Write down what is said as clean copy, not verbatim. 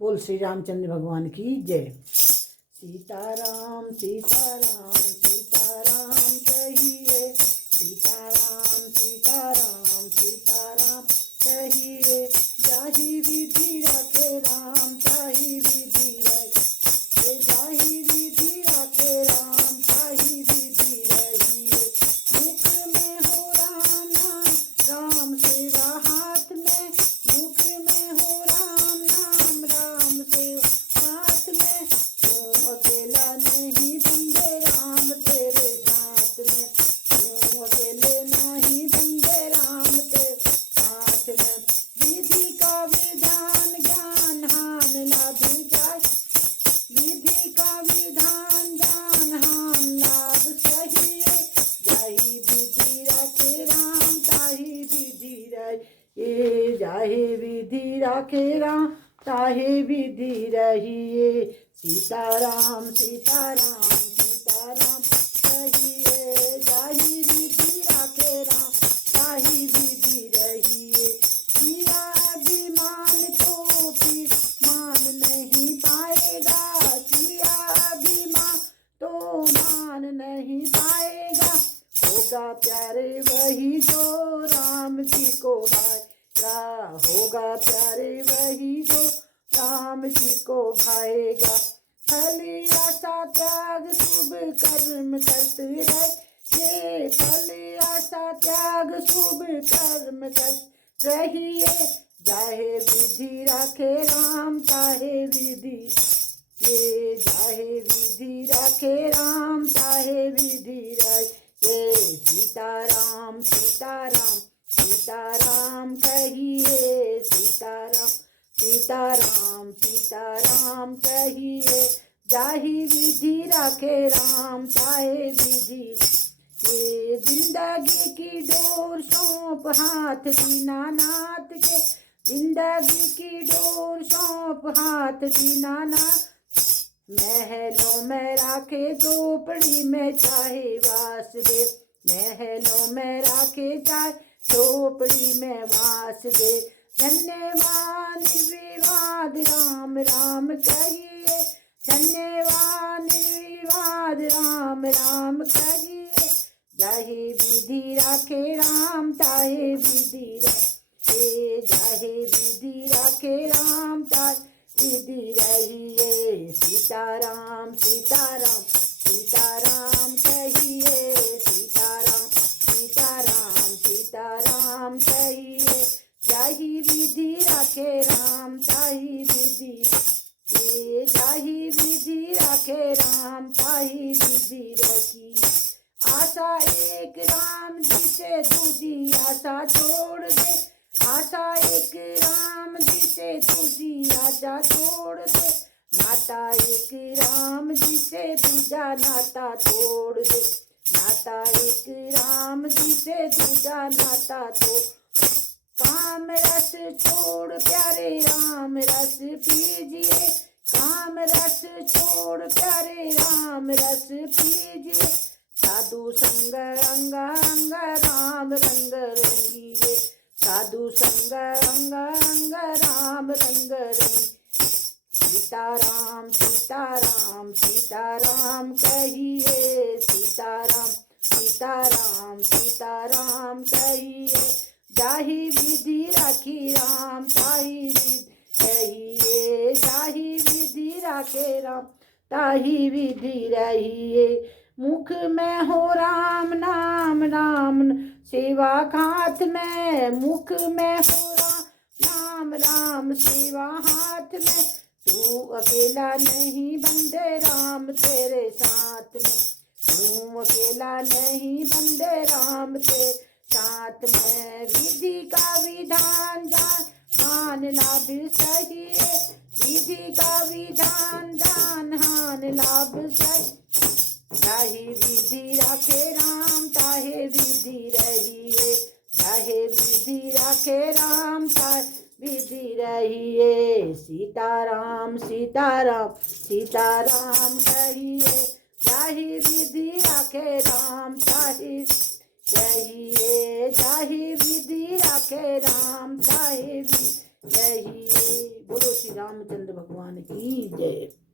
बोल श्री रामचंद्र भगवान की जय। सीताराम सीताराम सीताराम कहिए, सीताराम सीताराम सीताराम कहिए। जाहि विधि रखे राम ताहि विधि रहिए, जाहि विधि रखे राम ताहि विधि रहिए। मुख में हो राम नाम, राम सेवा हाथ में, मुख में हो राम नाम, राम सेवा हाथ में। तू अकेला नहीं बंदे राम तेरे साथ में, तू अकेले नहीं बंदे राम तेरे साथ में। विधि का विधान ज्ञान हान लाभ जाय, विधि का विधान ज्ञान हान लाभ सही है। जाहि विधि रखे राम ताहि विधि रहिए, जाहि विधि रखे राम ताहि विधि रहिए। सीताराम सीताराम सीताराम कहिए, जाहि विधि रखे राम ताहि विधि रहिए। किया अभिमान तो फिर मान नहीं पाएगा, किया अभिमान तो मान नहीं पाएगा। होगा प्यारे वही जो राम जी को भाएगा, होगा प्यारे वही जो राम जी को भाएगा। फल आशा त्याग शुभ कर्म करते रहिए, फल आशा त्याग शुभ कर्म करते रहिए। जाहे विधि रखे राम ताहे विधि, ये जाहे विधि रखे राम ताहे विधि रहिए। सीताराम सीताराम सीताराम कहिए, सीताराम सीताराम सीताराम कहिए। जाहि विधि रखे राम ताहे विधि, ये जिंदगी की डोर सौंप हाथ दीनानाथ के, जिंदगी की डोर सौंप हाथ दीनानाथ। महलों में राखे झोपड़ी में चाहे वासुदेव, महलों में राखे चाहे झोपड़ी में वासुदेव। धन्यवाद निर्विवाद राम राम कहिए, धन्यवाद निर्विवाद राम राम कहिए। जाहे विधि रखे राम ताहे विधि रहिए, जाहे विधि रखे राम ताहे विधि रहिए। सीताराम सीताराम सीताराम कहिए, सीताराम सीताराम सीताराम कहिए। जाहि विधि रखे राम ताहि विधि, ये जाहि विधि रखे राम ताहि विधि रखी। आशा एक राम जी से दूजी आशा छोड़ दे, आशा एक राम जी से दूजी आशा छोड़ दे। नाता एक राम जी से दूजा नाता तोड़ दे, नाता एक राम जी से दूजा नाता तोड़। काम रस छोड़ प्यारे राम रस पीजिए, काम रस छोड़ प्यारे राम रस पीजिए। साधु संग अंग अंग राम रंग रंगिए, साधु संग अंग अंग राम रंग रंगिए। सीताराम सीताराम सीताराम कहिए, सीताराम सीताराम सीताराम कहिए। जाहि विधि रखी राम ताहि विधि रहिए, जाहि विधि रखे राम ताहि विधि रहिए। मुख में हो राम नाम, राम सेवा हाथ में, मुख में हो राम नाम, राम सेवा हाथ में। तू अकेला नहीं बंदे राम तेरे साथ में, तू अकेला नहीं बंदे राम तेरे साथ में। विधि का विधान जान हान लाभ सही है, विधि का विधान जान हान लाभ सही। चाहे विधि रखे राम ताहे विधि रहिए, चाहे विधि रखे राम ताहे विधि रहिए। सीताराम सीताराम सीताराम कहिए, चाहे विधि रखे राम ताहे रहिए, चाहे विधि रखे राम ताहे विधि कहिए। बोलो श्री रामचंद्र भगवान की जय।